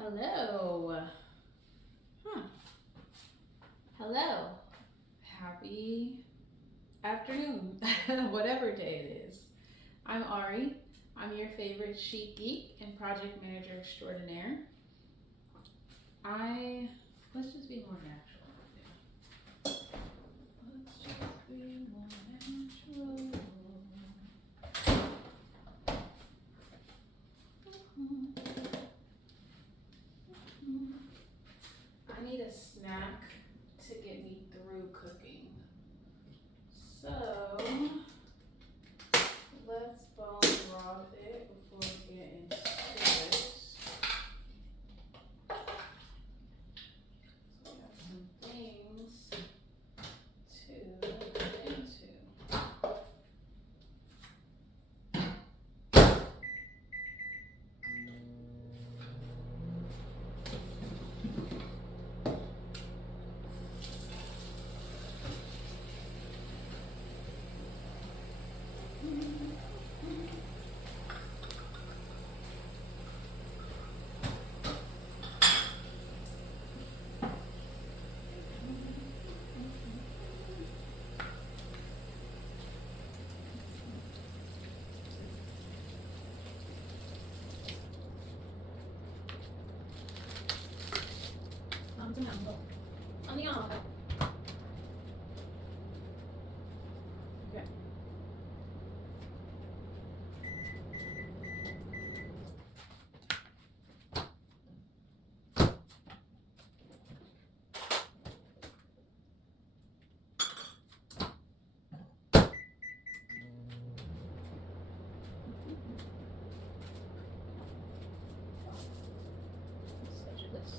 Hello. Huh. Hello. Happy afternoon, whatever day it is. I'm Ari. I'm your favorite sheet geek and project manager extraordinaire. Let's just be more natural. Let's just be more natural. I need a snack to get me through cooking. So let's bone broth it before we get into this. So we have some things to get into. Okay. Such a this.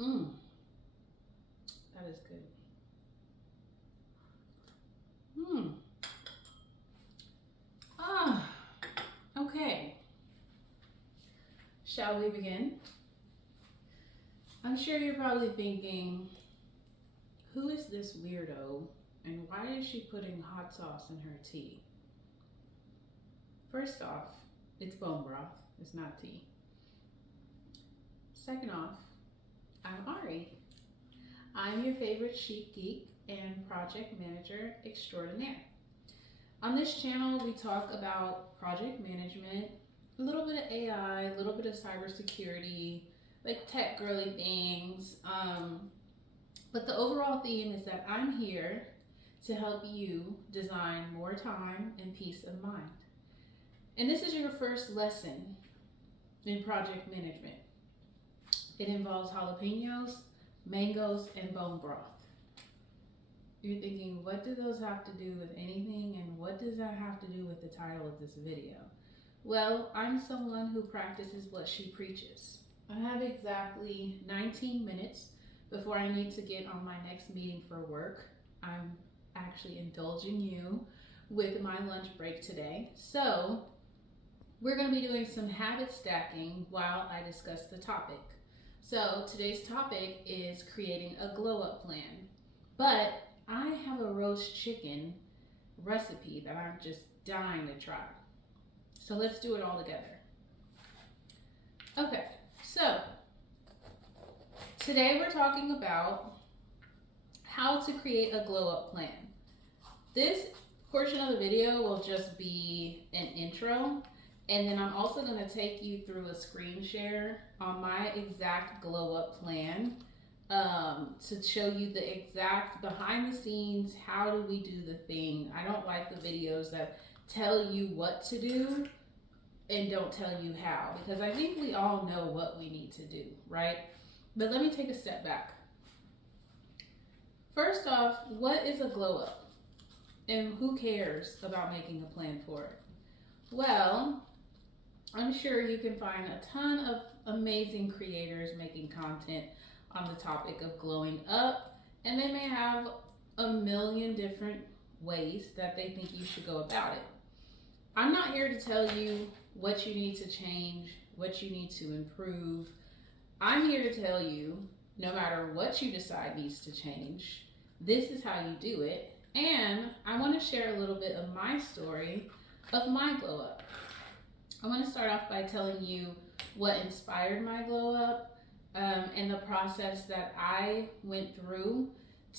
Mmm, that is good. Mmm. Ah, okay. Shall we begin? I'm sure you're probably thinking, who is this weirdo and why is she putting hot sauce in her tea? First off, it's bone broth, it's not tea. Second off, I'm Ari. I'm your favorite sheet geek and project manager extraordinaire. On this channel, we talk about project management, a little bit of AI, a little bit of cybersecurity, like tech girly things. But the overall theme is that I'm here to help you design more time and peace of mind. And this is your first lesson in project management. It involves jalapenos, mangoes, and bone broth. You're thinking, what do those have to do with anything, and what does that have to do with the title of this video? Well, I'm someone who practices what she preaches. I have exactly 19 minutes before I need to get on my next meeting for work. I'm actually indulging you with my lunch break today. So we're going to be doing some habit stacking while I discuss the topic. So today's topic is creating a glow up plan. But I have a roast chicken recipe that I'm just dying to try. So let's do it all together. Okay, so today we're talking about how to create a glow up plan. This portion of the video will just be an intro, and then I'm also going to take you through a screen share on my exact glow up plan to show you the exact behind the scenes, how do we do the thing. I don't like the videos that tell you what to do and don't tell you how, because I think we all know what we need to do, right? But let me take a step back. First off, what is a glow up? And who cares about making a plan for it? Well, I'm sure you can find a ton of amazing creators making content on the topic of glowing up, and they may have a million different ways that they think you should go about it. I'm not here to tell you what you need to change, what you need to improve. I'm here to tell you, no matter what you decide needs to change, this is how you do it. And I want to share a little bit of my story of my glow up. I want to start off by telling you what inspired my glow up and the process that I went through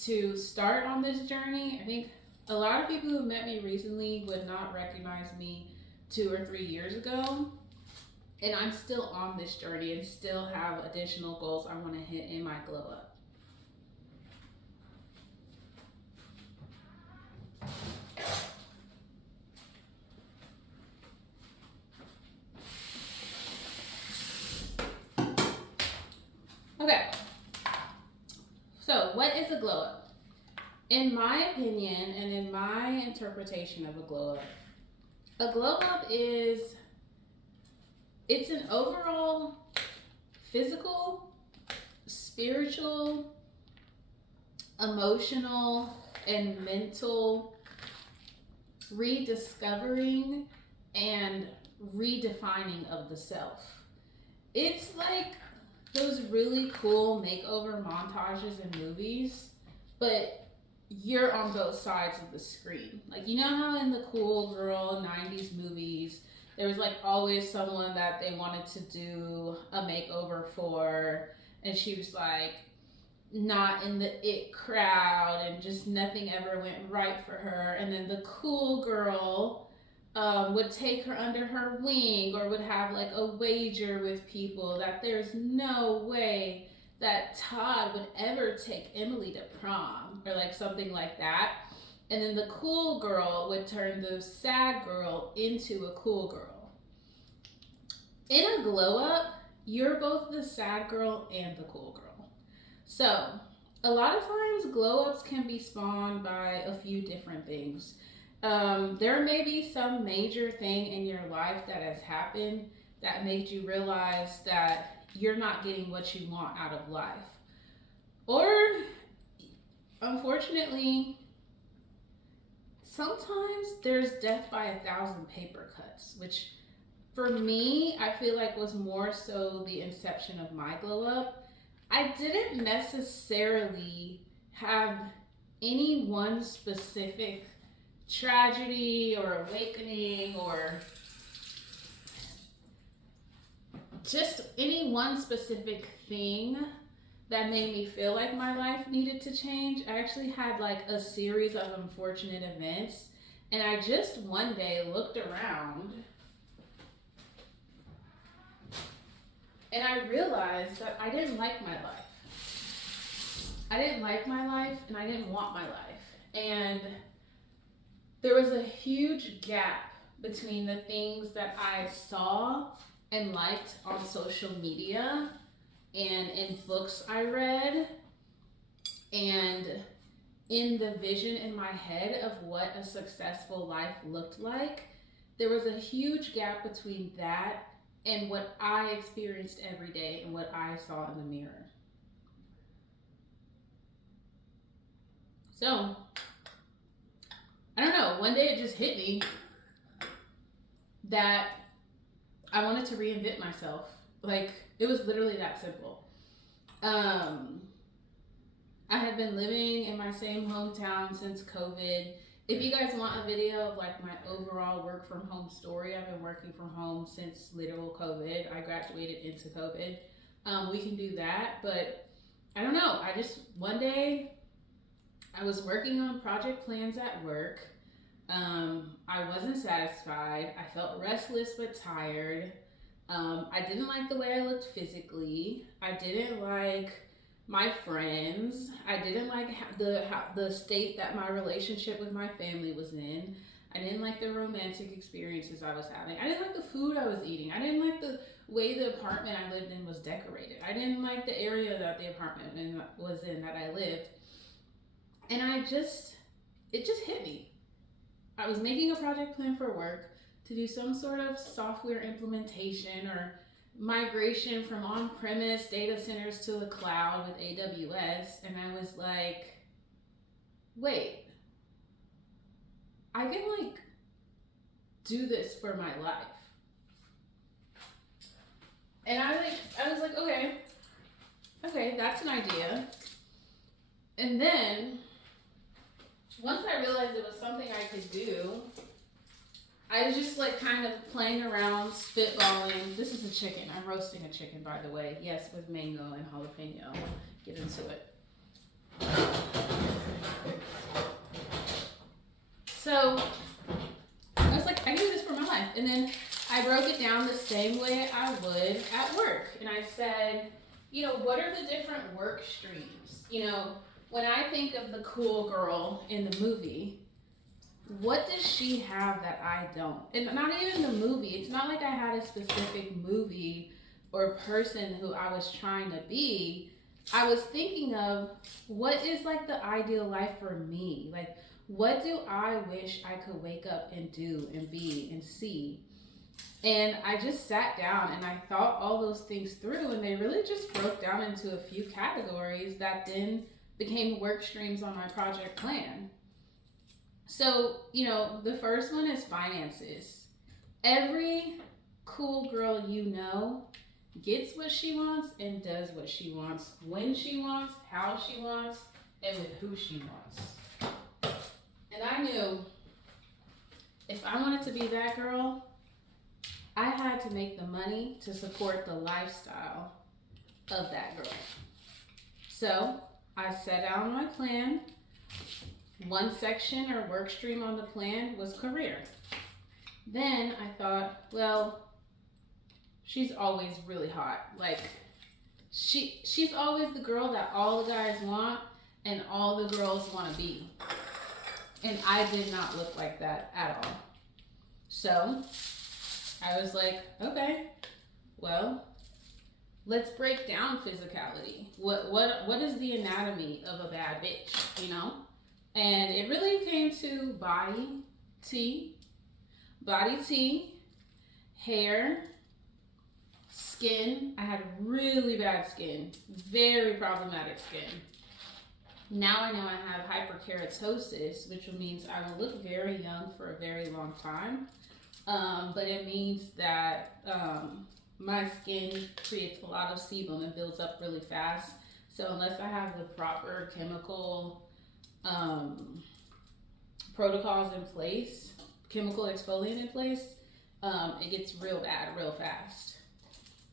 to start on this journey. I think a lot of people who met me recently would not recognize me 2 or 3 years ago. And I'm still on this journey and still have additional goals I want to hit in my glow up. Okay, so what is a glow up? In my opinion and in my interpretation of a glow up is, it's an overall physical, spiritual, emotional, and mental rediscovering and redefining of the self. It's like those really cool makeover montages in movies, but you're on both sides of the screen. Like, you know how in the cool girl 90s movies, there was like always someone that they wanted to do a makeover for, and she was like not in the it crowd and just nothing ever went right for her. And then the cool girl would take her under her wing, or would have like a wager with people that there's no way that Todd would ever take Emily to prom, or like something like that. And then the cool girl would turn the sad girl into a cool girl. In a glow up, you're both the sad girl and the cool girl. So a lot of times glow ups can be spawned by a few different things. There may be some major thing in your life that has happened that made you realize that you're not getting what you want out of life. Or, unfortunately, sometimes there's death by 1,000 paper cuts, which for me, I feel like was more so the inception of my glow up. I didn't necessarily have any one specific tragedy or awakening or just any one specific thing that made me feel like my life needed to change. I actually had like a series of unfortunate events, and I just one day looked around and I realized that I didn't like my life. I didn't like my life, and I didn't want my life. And there was a huge gap between the things that I saw and liked on social media and in books I read and in the vision in my head of what a successful life looked like. There was a huge gap between that and what I experienced every day and what I saw in the mirror. So, I don't know, one day it just hit me that I wanted to reinvent myself. Like, it was literally that simple. I had been living in my same hometown since COVID. if you guys want a video of like my overall work from home story, I've been working from home since literal COVID. I graduated into COVID. We can do that, but I don't know. I just, one day I was working on project plans at work. I wasn't satisfied. I felt restless but tired. I didn't like the way I looked physically. I didn't like my friends. I didn't like the state that my relationship with my family was in. I didn't like the romantic experiences I was having. I didn't like the food I was eating. I didn't like the way the apartment I lived in was decorated. I didn't like the area that the apartment was in that I lived. And it just hit me. I was making a project plan for work to do some sort of software implementation or migration from on-premise data centers to the cloud with AWS, and I was like, wait, I can like do this for my life. And I was like, okay, that's an idea. And then once I realized it was something I could do, I was just like kind of playing around, spitballing. This is a chicken. I'm roasting a chicken, by the way. Yes, with mango and jalapeno. Get into it. So I was like, I can do this for my life. And then I broke it down the same way I would at work. And I said, you know, what are the different work streams? You know, when I think of the cool girl in the movie, what does she have that I don't? And not even the movie. It's not like I had a specific movie or person who I was trying to be. I was thinking of what is like the ideal life for me? Like, what do I wish I could wake up and do and be and see? And I just sat down and I thought all those things through, and they really just broke down into a few categories that then became work streams on my project plan. So, you know, the first one is finances. Every cool girl you know gets what she wants and does what she wants, when she wants, how she wants, and with who she wants. And I knew if I wanted to be that girl, I had to make the money to support the lifestyle of that girl. So I set out my plan. One section or work stream on the plan was career. Then I thought, well, she's always really hot. Like, she's always the girl that all the guys want and all the girls want to be. And I did not look like that at all. So I was like, okay, well, let's break down physicality. What is the anatomy of a bad bitch, you know? And it really came to body T, hair, skin. I had really bad skin, very problematic skin. Now I know I have hyperkeratosis, which means I will look very young for a very long time. But it means that my skin creates a lot of sebum and builds up really fast. So unless I have the proper chemical protocols in place, chemical exfoliant in place, it gets real bad real fast.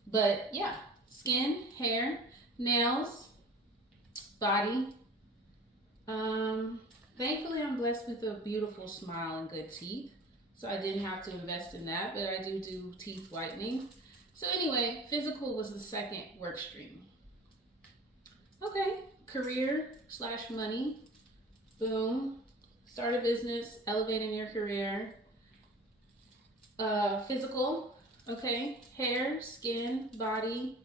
But yeah, skin, hair, nails, body. Thankfully I'm blessed with a beautiful smile and good teeth, so I didn't have to invest in that, but I do teeth whitening. So anyway, physical was the second work stream. Okay, career/money. Boom. Start a business, elevating your career. Physical, okay. Hair, skin, body,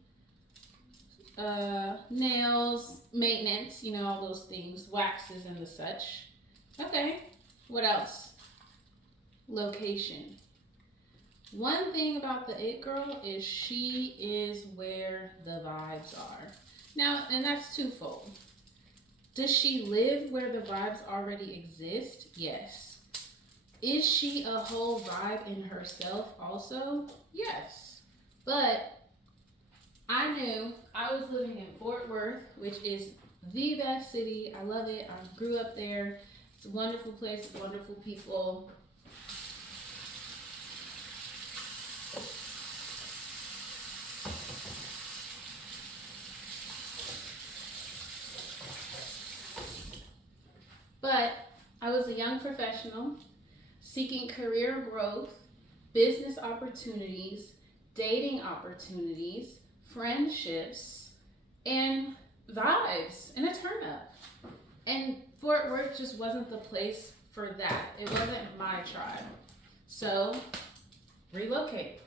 nails, maintenance, you know, all those things, waxes and the such. Okay, what else? Location. One thing about the it girl is she is where the vibes are. Now, and that's twofold. Does she live where the vibes already exist? Yes. Is she a whole vibe in herself also? Yes. But I knew I was living in Fort Worth, which is the best city. I love it. I grew up there. It's a wonderful place, wonderful people. But I was a young professional seeking career growth, business opportunities, dating opportunities, friendships, and vibes, and a turn up. And Fort Worth just wasn't the place for that. It wasn't my tribe. So, relocate.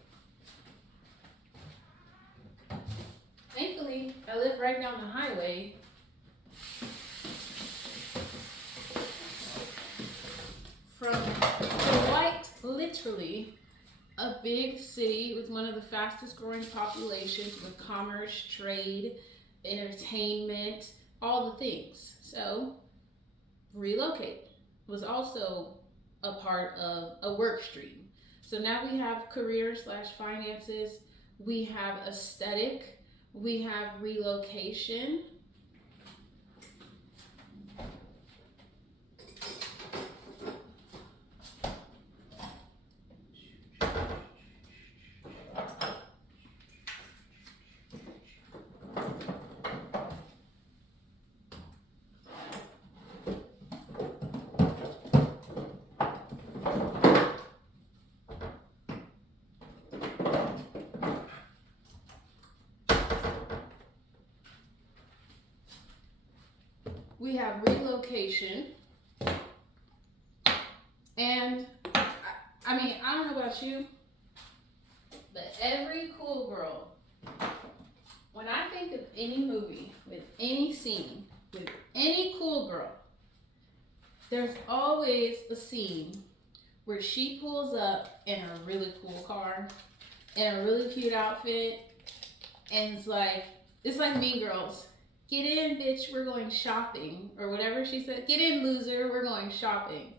Thankfully, I live right down the highway. From quite literally a big city with one of the fastest growing populations with commerce, trade, entertainment, all the things. So, relocate was also a part of a work stream. So now we have career/finances, we have aesthetic, we have relocation. We have relocation, and I mean, I don't know about you, but every cool girl, when I think of any movie with any scene with any cool girl, there's always a scene where she pulls up in a really cool car, in a really cute outfit, and it's like Mean Girls. Get in, bitch, we're going shopping. Or whatever she said. Get in, loser, we're going shopping.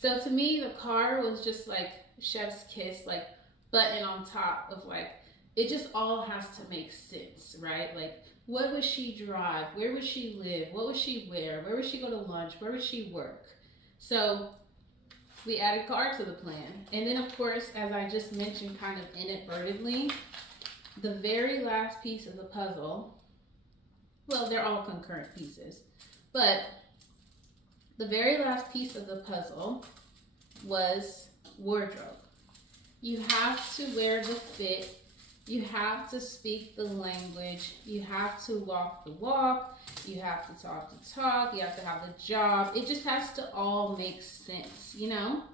So to me, the car was just like chef's kiss, like button on top of like, it just all has to make sense, right? Like, what would she drive? Where would she live? What would she wear? Where would she go to lunch? Where would she work? So we added car to the plan. And then, of course, as I just mentioned kind of inadvertently, the very last piece of the puzzle, well, they're all concurrent pieces, but the very last piece of the puzzle was wardrobe. You have to wear the fit, you have to speak the language, you have to walk the walk, you have to talk the talk, you have to have the job. It just has to all make sense, you know?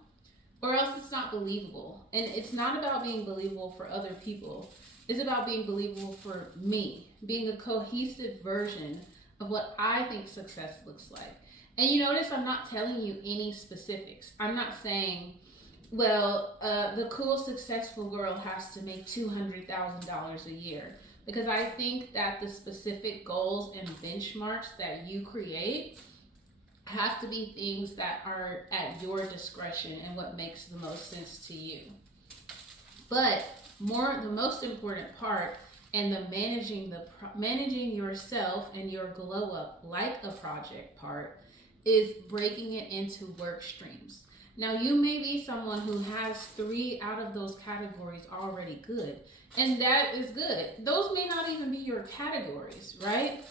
Or else it's not believable. And it's not about being believable for other people. It's about being believable for me, being a cohesive version of what I think success looks like. And you notice I'm not telling you any specifics. I'm not saying, well, the cool, successful girl has to make $200,000 a year. Because I think that the specific goals and benchmarks that you create have to be things that are at your discretion and what makes the most sense to you. But the most important part and the managing yourself and your glow up like a project part is breaking it into work streams. Now, you may be someone who has 3 out of those categories already good, and that is good. Those may not even be your categories, right?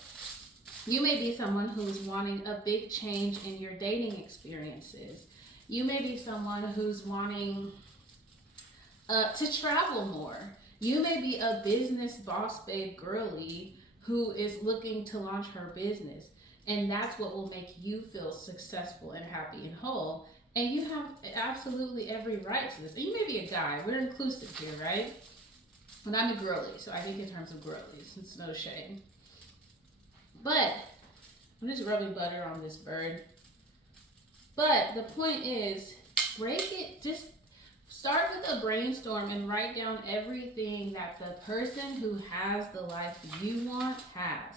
You may be someone who's wanting a big change in your dating experiences. You may be someone who's wanting to travel more. You may be a business boss babe girly who is looking to launch her business, and that's what will make you feel successful and happy and whole. And you have absolutely every right to this. And you may be a guy. We're inclusive here, right? And I'm a girly, so I think in terms of girlies. It's no shame. But I'm just rubbing butter on this bird. But the point is, break it, just start with a brainstorm and write down everything that the person who has the life you want has.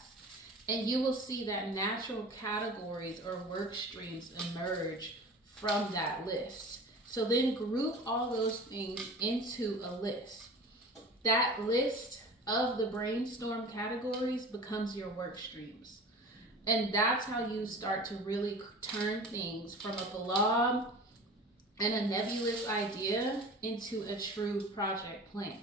And you will see that natural categories or work streams emerge from that list. So then group all those things into a list. That list of the brainstorm categories becomes your work streams. And that's how you start to really turn things from a blob and a nebulous idea into a true project plan.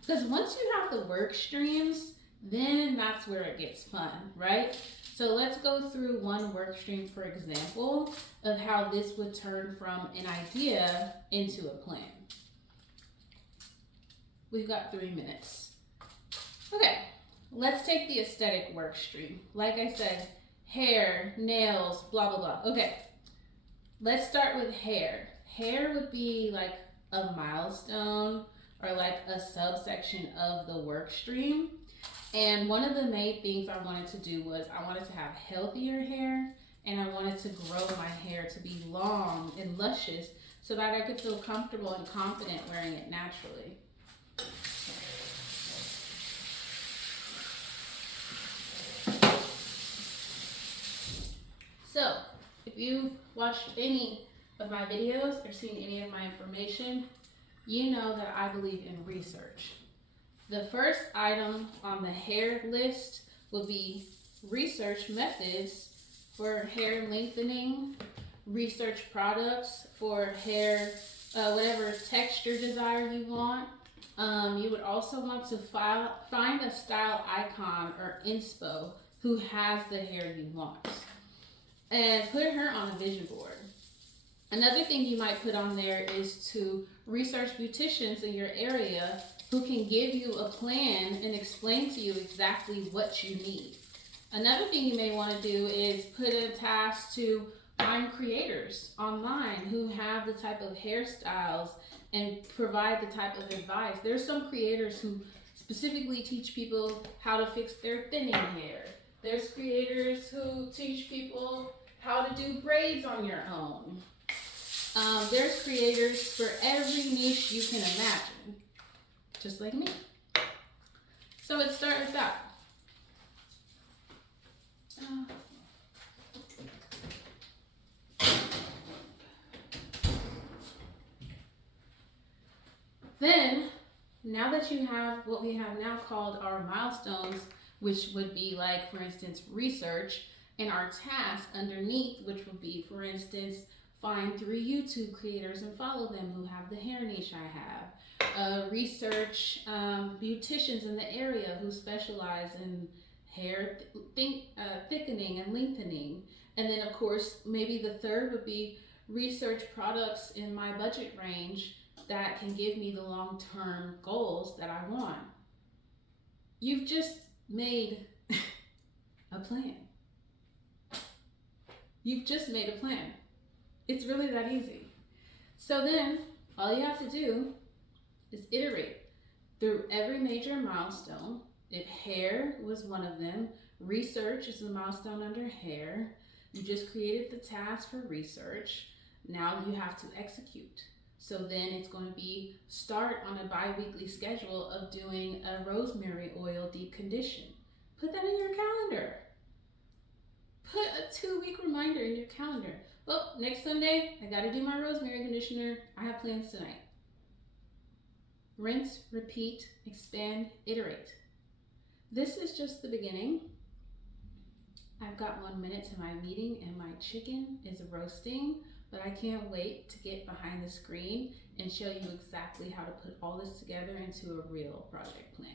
Because once you have the work streams, then that's where it gets fun, right? So let's go through one work stream, for example, of how this would turn from an idea into a plan. We've got 3 minutes. Okay, let's take the aesthetic work stream. Like I said, hair, nails, blah, blah, blah. Okay, let's start with hair. Hair would be like a milestone or like a subsection of the work stream. And one of the main things I wanted to do was I wanted to have healthier hair, and I wanted to grow my hair to be long and luscious so that I could feel comfortable and confident wearing it naturally. So, if you've watched any of my videos or seen any of my information, you know that I believe in research. The first item on the hair list will be research methods for hair lengthening, research products for hair, whatever texture desire you want. You would also want to find a style icon or inspo who has the hair you want, and put her on a vision board. Another thing you might put on there is to research beauticians in your area who can give you a plan and explain to you exactly what you need. Another thing you may want to do is put a task to find creators online who have the type of hairstyles and provide the type of advice. There's some creators who specifically teach people how to fix their thinning hair. There's creators who teach people how to do braids on your own. There's creators for every niche you can imagine, just like me. So let's start with that. Then, now that you have what we have now called our milestones, which would be like, for instance, research, and our task underneath, which would be, for instance, find 3 YouTube creators and follow them who have the hair niche I have. Research beauticians in the area who specialize in hair thickening and lengthening. And then, of course, maybe the third would be research products in my budget range that can give me the long-term goals that I want. You've just made a plan. You've just made a plan. It's really that easy. So then, all you have to do is iterate through every major milestone. If hair was one of them, research is the milestone under hair. You just created the task for research. Now you have to execute. So then it's going to be start on a bi-weekly schedule of doing a rosemary oil deep condition. Put that in your calendar. Put a 2-week reminder in your calendar. Well, next Sunday, I gotta do my rosemary conditioner. I have plans tonight. Rinse, repeat, expand, iterate. This is just the beginning. I've got 1 minute to my meeting and my chicken is roasting, but I can't wait to get behind the screen and show you exactly how to put all this together into a real project plan.